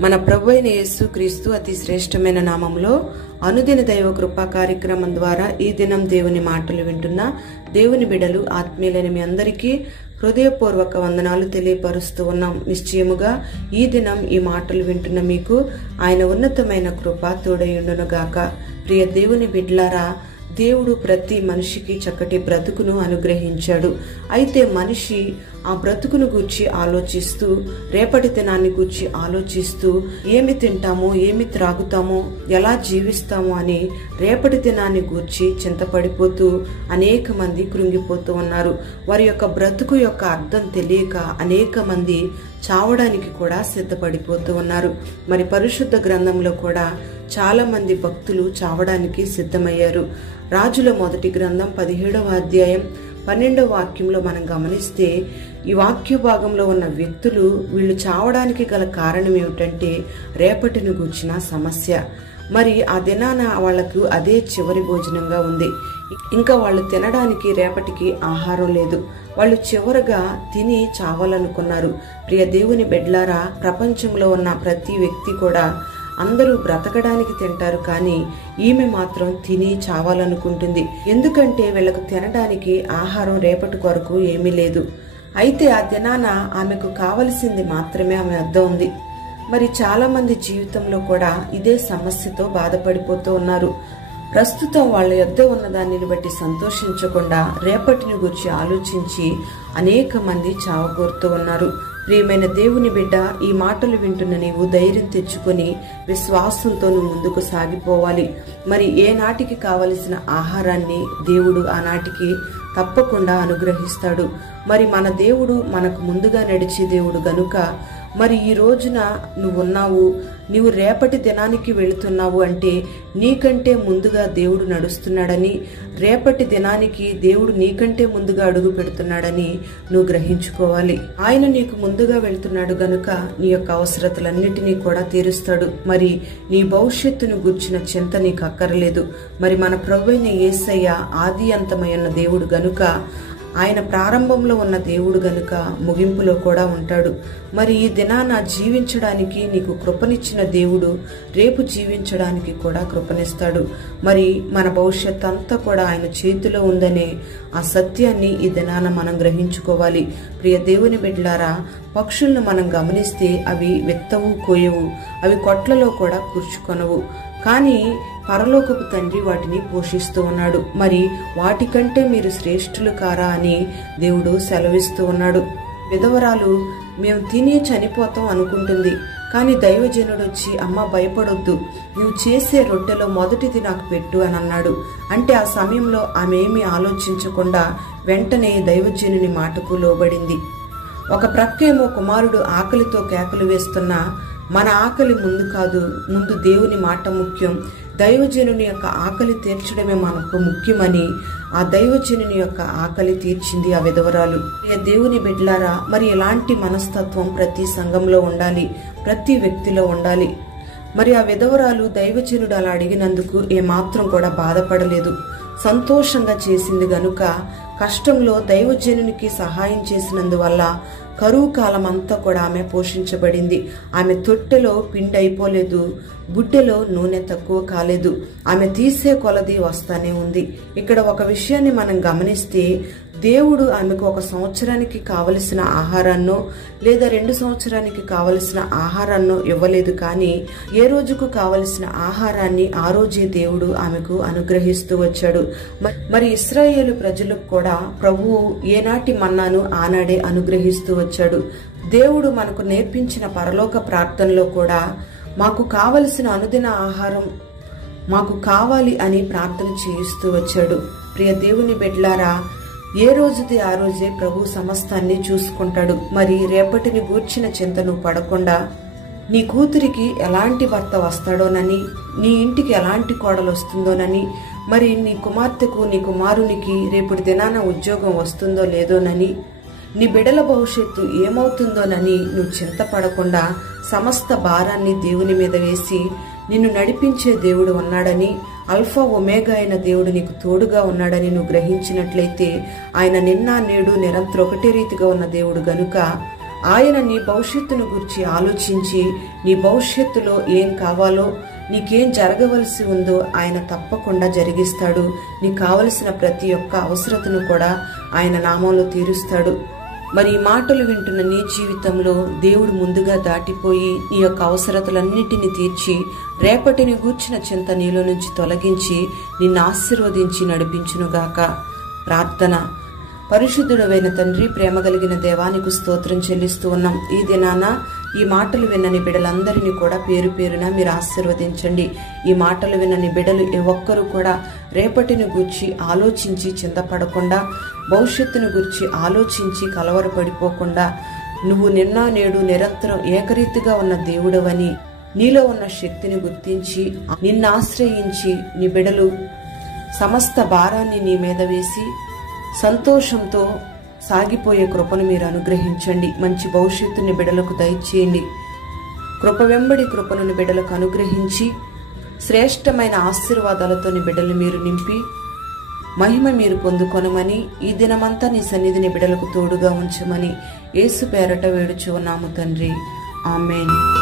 మన ప్రభువైన యేసుక్రీస్తు అతి శ్రేష్టమైన నామంలో అనుదిన దైవ కృపా కార్యక్రమం ద్వారా ఈ దినం దేవుని మాటలు వింటున్న దేవుని బిడ్డలు ఆత్మీయులైన మీ అందరికీ హృదయపూర్వక వందనాలు తెలియపరుస్తూ ఉన్నాం. నిశ్చయముగా ఈ దినం ఈ మాటలు వింటున్న మీకు ఆయన ఉన్నతమైన కృప తోడయుండునుగాక. ప్రియ దేవుని బిడ్డలారా, దేవుడు ప్రతి మనిషికి చక్కటి బ్రతుకును అనుగ్రహించాడు. అయితే మనిషి ఆ బ్రతుకును గూర్చి ఆలోచిస్తూ, రేపటి దినాన్ని గూర్చి ఆలోచిస్తూ, ఏమి తింటామో, ఏమి త్రాగుతామో, ఎలా జీవిస్తామో అని రేపటి దినాన్ని గూర్చి చింతపడిపోతూ అనేక మంది కృంగిపోతూ ఉన్నారు. వారి యొక్క బ్రతుకు యొక్క అర్థం తెలియక అనేక మంది చావడానికి కూడా సిద్ధపడిపోతూ ఉన్నారు. మరి పరిశుద్ధ గ్రంథంలో కూడా చాలా మంది భక్తులు చావడానికి సిద్ధమయ్యారు. రాజుల మొదటి గ్రంథం 17వ అధ్యాయం 12వ వాక్యంలో మనం గమనిస్తే ఈ వాక్య భాగంలో ఉన్న వ్యక్తులు వీళ్ళు చావడానికి గల కారణం ఏమిటంటే రేపటిని గూర్చిన సమస్య. మరి ఆ దినాన వాళ్లకు అదే చివరి భోజనంగా ఉంది. ఇంకా వాళ్ళు తినడానికి రేపటికి ఆహారం లేదు. వాళ్ళు చివరగా తిని చావాలనుకున్నారు. ప్రియ దేవుని బిడ్డలారా, ప్రపంచంలో ఉన్న ప్రతి వ్యక్తి కూడా అందరూ బ్రతకడానికి తింటారు, కానీ ఈమె మాత్రం తిని చావాలనుకుంటుంది. ఎందుకంటే వీళ్ళకు తినడానికి ఆహారం రేపటి కొరకు ఏమీ లేదు. అయితే ఆ దినాన ఆమెకు కావలసింది మాత్రమే ఆమె వద్ద ఉంది. మరి చాలా మంది జీవితంలో కూడా ఇదే సమస్యతో బాధపడిపోతూ ఉన్నారు. ప్రస్తుతం వాళ్ళ యొద్ద ఉన్న దానిని బట్టి సంతోషించకుండా రేపటిని గురించి ఆలోచించి అనేక మంది చావగోరుతూ ఉన్నారు. ప్రియమైన దేవుని బిడ్డ, ఈ మాటలు వింటున్న నీవు ధైర్యం తెచ్చుకొని విశ్వాసంతో నువ్వు ముందుకు సాగిపోవాలి. మరి ఏ నాటికి కావలసిన ఆహారాన్ని దేవుడు ఆనాటికి తప్పకుండా అనుగ్రహిస్తాడు. మరి మన దేవుడు మనకు ముందుగా నడిచే దేవుడు గనుక మరి ఈ రోజున నువ్వున్నావు, నీవు రేపటి దినానికి వెళుతున్నావు అంటే నీకంటే ముందుగా దేవుడు నడుస్తున్నాడని, రేపటి దినానికి దేవుడు నీకంటే ముందుగా అడుగు పెడుతున్నాడని నువ్వు గ్రహించుకోవాలి. ఆయన నీకు ముందుగా వెళ్తున్నాడు గనుక నీ యొక్క అవసరతలన్నిటినీ కూడా తీరుస్తాడు. మరి నీ భవిష్యత్తును గూర్చిన చింత నీకు అక్కర్లేదు. మరి మన ప్రభువైన యేసయ్య ఆది అంతమైన దేవుడు గనుక, ఆయన ప్రారంభంలో ఉన్న దేవుడు గనుక ముగింపులో కూడా ఉంటాడు. మరి ఈ దినాన జీవించడానికి నీకు కృపనిచ్చిన దేవుడు రేపు జీవించడానికి కూడా కృపనిస్తాడు. మరి మన భవిష్యత్ అంతా కూడా ఆయన చేతిలో ఉందనే ఆ సత్యాన్ని ఈ దినాన మనం గ్రహించుకోవాలి. ప్రియ దేవుని బిడ్డలారా, పక్షులను మనం గమనిస్తే అవి విత్తవు, కోయవు, అవి కొట్లలో కూడా కూర్చుకొనవు, కానీ పరలోకపు తండ్రి వాటిని పోషిస్తూ ఉన్నాడు. మరి వాటికంటే మీరు శ్రేష్ఠులు కారా అని దేవుడు సెలవిస్తూ ఉన్నాడు. విధవరాలు మేము తిని చనిపోతాం అనుకుంటుంది, కానీ దైవజనుడు వచ్చి అమ్మ భయపడొద్దు, నువ్వు చేసే రొట్టెలో మొదటిది నాకు పెట్టు అని అన్నాడు. అంటే ఆ సమయంలో ఆమె ఏమీ ఆలోచించకుండా వెంటనే దైవజనుని మాటకు లోబడింది. ఒక ప్రక్కేమో కుమారుడు ఆకలితో కేకలు వేస్తున్నా మన ఆకలి ముందు కాదు, ముందు దేవుని మాట ముఖ్యం, దైవజనుని యొక్క ఆకలి తీర్చడమే మనకు ముఖ్యమని ఆ దైవజనుని యొక్క ఆకలి తీర్చింది ఆ విధవరాలు. దేవుని బిడ్డలారా, మరి ఎలాంటి మనస్తత్వం ప్రతి సంఘంలో ఉండాలి, ప్రతి వ్యక్తిలో ఉండాలి. మరి ఆ విధవరాలు దైవజనుడు అలా అడిగినందుకు ఏమాత్రం కూడా బాధపడలేదు, సంతోషంగా చేసింది గనుక కష్టంలో దైవజనునికి సహాయం చేసినందువల్ల కరువు కాలం అంతా కూడా ఆమె పోషించబడింది. ఆమె తొట్టెలో పిండి అయిపోలేదు, బుడ్డెలో నూనె తక్కువ కాలేదు. ఆమె తీసే కొలది వస్తానే ఉంది. ఇక్కడ ఒక విషయాన్ని మనం గమనిస్తే, దేవుడు ఆమెకు 1 సంవత్సరానికి కావలసిన ఆహారాన్నో లేదా 2 సంవత్సరానికి కావలసిన ఆహారాన్నో ఇవ్వలేదు, కానీ ఏ రోజుకు కావలసిన ఆహారాన్ని ఆ రోజే దేవుడు ఆమెకు అనుగ్రహిస్తూ వచ్చాడు. మరి ఇశ్రాయేలు ప్రజలకు కూడా ప్రభువు ఏనాటి మన్నాను ఆనాడే అనుగ్రహిస్తూ వచ్చాడు. దేవుడు మనకు నేర్పించిన పరలోక ప్రార్థనలో కూడా మాకు కావలసిన అనుదిన ఆహారం మాకు కావాలి అని ప్రార్థన చేయిస్తూ వచ్చాడు. ప్రియ దేవుని బిడ్డలారా, ఏ రోజుది ఆ రోజే ప్రభు సమస్తాన్ని చూసుకుంటాడు. మరి రేపటిని గూర్చిన చింతను పడకుండా నీ కూతురికి ఎలాంటి భర్త వస్తాడోనని, నీ ఇంటికి ఎలాంటి కోడలు వస్తుందోనని, మరి నీ కుమార్తెకు నీ కుమారునికి రేపటి దినాన ఉద్యోగం వస్తుందో లేదోనని, నీ బిడ్డల భవిష్యత్తు ఏమవుతుందోనని నువ్వు చింతపడకుండా సమస్త భారాన్ని దేవుని మీద వేసి నిన్ను నడిపించే దేవుడు ఉన్నాడని, అల్ఫా ఒమేగా అయిన దేవుడు నీకు తోడుగా ఉన్నాడని నువ్వు గ్రహించినట్లయితే, ఆయన నిన్న నేడు నిరంతరం ఒకటే రీతిగా ఉన్న దేవుడు గనుక ఆయన నీ భవిష్యత్తును గురించి ఆలోచించి నీ భవిష్యత్తులో ఏం కావాలో, నీకేం జరగవలసి ఉందో ఆయన తప్పకుండా జరిగిస్తాడు. నీకు కావలసిన ప్రతి ఒక్క అవసరతను కూడా ఆయన నామంలో తీరుస్తాడు. మరి ఈ మాటలు వింటున్న నీ జీవితంలో దేవుడు ముందుగా దాటిపోయి నీ యొక్క అవసరతలన్నిటినీ తీర్చి రేపటిని గూర్చిన చింత నీలో నుంచి తొలగించి నిన్ను ఆశీర్వదించి నడిపించునుగాక. ప్రార్థన. పరిశుద్ధుడవైన తండ్రి, ప్రేమ కలిగిన దేవానికి స్తోత్రం చెల్లిస్తూ ఉన్నాం. ఈ దినాన ఈ మాటలు విన్నని బిడ్డలందరినీ కూడా పేరు పేరున మీరు ఆశీర్వదించండి. ఈ మాటలు విన్నని బిడ్డలు ఏ ఒక్కరు కూడా రేపటిని గూర్చి ఆలోచించి చింతపడకుండా, భవిష్యత్తును గురించి ఆలోచించి కలవరపడిపోకుండా, నువ్వు నిన్న నేడు నిరంతరం ఏకరీతిగా ఉన్న దేవుడవని, నీలో ఉన్న శక్తిని గుర్తించి నిన్ను ఆశ్రయించి నీ బిడ్డలు సమస్త భారాన్ని నీ మీద వేసి సంతోషంతో సాగిపోయే కృపను మీరు అనుగ్రహించండి. మంచి భవిష్యత్తుని బిడ్డలకు దయచేయండి. కృప వెంబడి కృపను బిడ్డలకు అనుగ్రహించి శ్రేష్టమైన ఆశీర్వాదాలతో నీ బిడ్డలు మీరు నింపి మహిమ మీరు పొందుకొనమని, ఈ దినమంతా నీ సన్నిధిని బిడ్డలకు తోడుగా ఉంచమని యేసు పేరట వేడుచు ఉన్నాము తండ్రి. ఆమేన్.